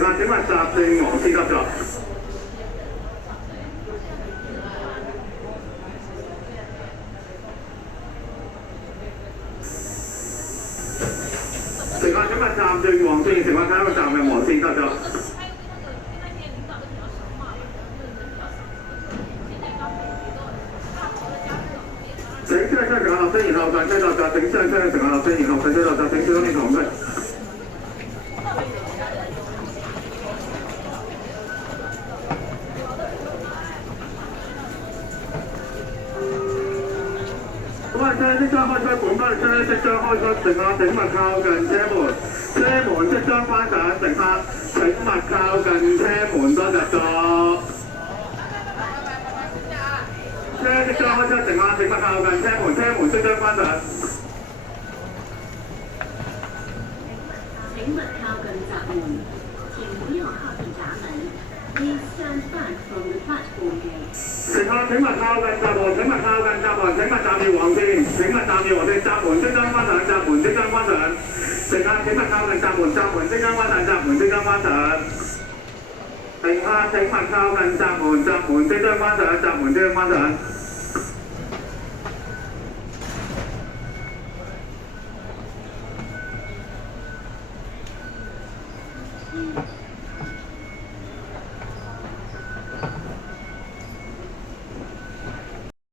乘客請勿踏正黃線搭座。乘客請勿站正黃線，乘客睇個站嘅黃線搭座。請車廂乘客落車，然後上車落閘。請車廂乘客落車，然後上車落閘。請小心啲同區。本車即將開出，本班車即將開出，乘客請勿靠近車門，車門即將關上，乘客請勿靠近車門，多謝咗。車即將開出，乘客請勿靠近車門，車門即將關上。請勿靠近閘門，請不要靠近閘門。Please stand back from the platform gate。乘客請勿靠近閘門，請勿靠近閘門，請勿站住黃線，請勿站住黃線，閘門即將關上，閘門即將關上。乘客請勿靠近閘門，閘門即將關上，閘門即將關上。乘客請勿靠近閘門，閘門即將關上，閘門即將關上。